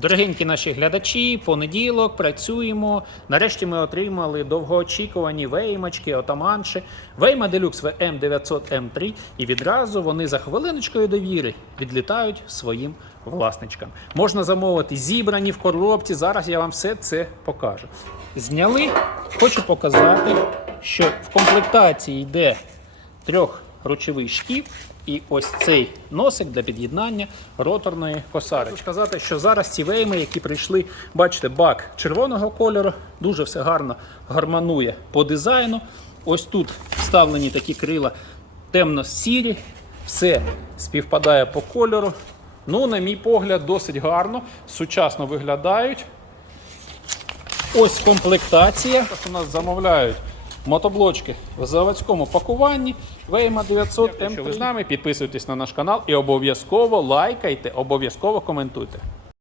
Дорогенькі наші глядачі, понеділок працюємо. Нарешті ми отримали довгоочікувані веймачки, отаманші. Вейма Deluxe VM 900 M3 і відразу вони за хвилиночкою довіри відлітають своїм власничкам. Можна замовити зібрані в коробці. Зараз я вам все це покажу. Зняли, хочу показати, що в комплектації йде трьохручовий штів і ось цей носик для під'єднання роторної косари. Хочу сказати, що зараз ці вейми, які прийшли, бачите, бак червоного кольору, дуже все гарно гармонує по дизайну. Ось тут вставлені такі крила темно-сірі, все співпадає по кольору. Ну, на мій погляд, досить гарно, сучасно виглядають. Ось комплектація. У нас замовляють мотоблочки в заводському пакуванні. Вейма 900 М. Якщо ви з нами, підписуйтесь на наш канал і обов'язково лайкайте, обов'язково коментуйте.